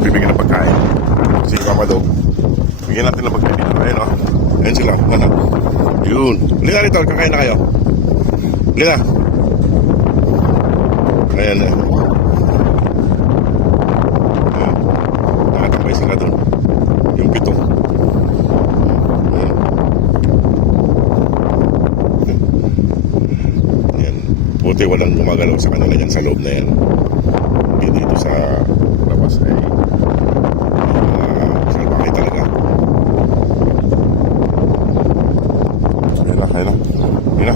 bibigyan ng pagkain. Si Mama Dog. Bigyan natin ng pagkain. Ayun o. Ayun sila. Yun. Lila rito, kakain na kayo. Lila. Ayan eh. Nakatambay sila doon. Yung pito. Ayan. Buti walang gumagalaw sa kanila dyan sa loob na yan. Dito sa labas ay salbake talaga. Ayun na, ayun na. Ayun na.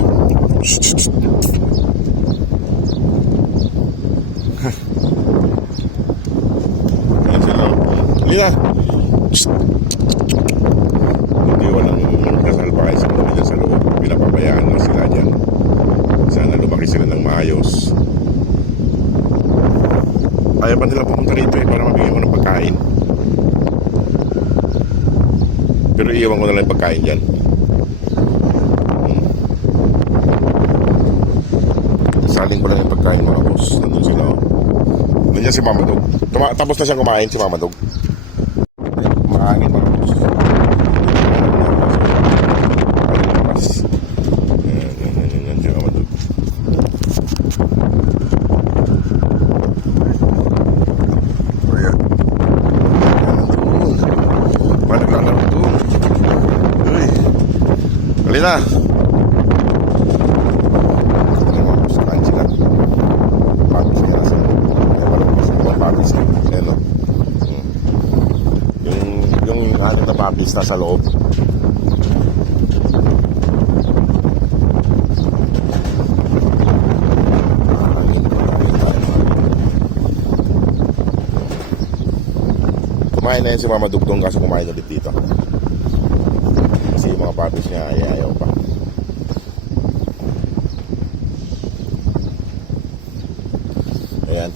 Ayan sila. Lina! Hindi walang kasalbake sa loob dyan sa loob. Pinapabayaan lang sila dyan. Sana lumaki sila ng maayos. Ayaw pa nila pumunta rito eh para mabigyan ko ng pagkain. Pero iiwan ko na lang yung pagkain dyan. Saling ko lang yung pagkain mga boss. Nandun sila oh. Nandiyan si Mama Dog. Tapos na siyang kumain si Mama Dog. Mahangin mga boss. Nandiyan si Mama Dog. Halina. Ano mga pusakaan sila. Papis nga nasa. Kaya walang pusakaan papis. Ayan o. Yung anim na papis nasa loob. Kumain na yan si Mama Dugdong kaso kumain ulit dito. Kasi yung mga papis niya ay ayaw pa. Ayan.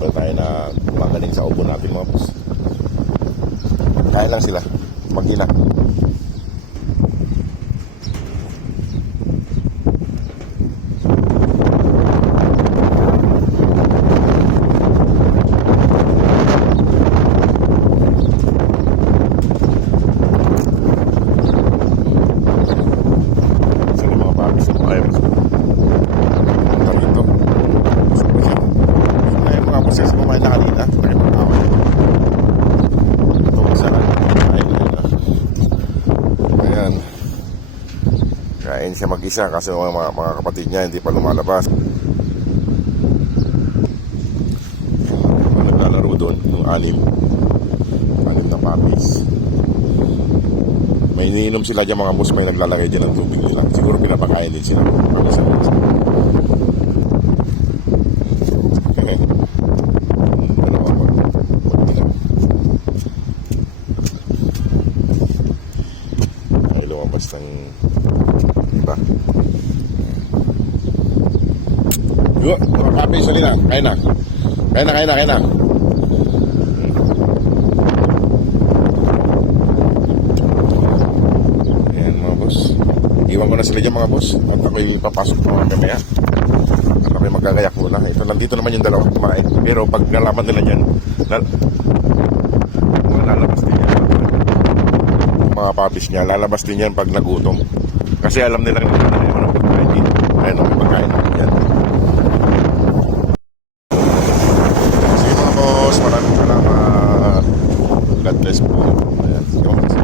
May tayo na magaling sa upo natin mga boss. Kaya lang sila mag-ina. Kain siya mag-isa kasi mga kapatid niya hindi pa lumalabas. Naglalaro doon yung anim na puppies. May iniinom sila dyan mga boss. May naglalagay dyan ng tubig nila. Siguro pinapakain din sila. Ay lumabas ng iba. Yun, mga puppies, sali na. Kain na. Kain na. Ayan mga boss. Iwan ko na sila dyan mga boss. At ako'y papasok mga kamaya. At ako'y magagayak muna. Ito lang dito naman yung dalawang kumain. Pero pag nalaman nila dyan, lalabas din yan. Mga puppies niya, lalabas din yan pag nagutom. Kasi alam nila yung pagkain dito. Ayan o, may pagkain natin dyan. Sige mga boss, maraming salamat. God bless po. Ayan, sige mga boss.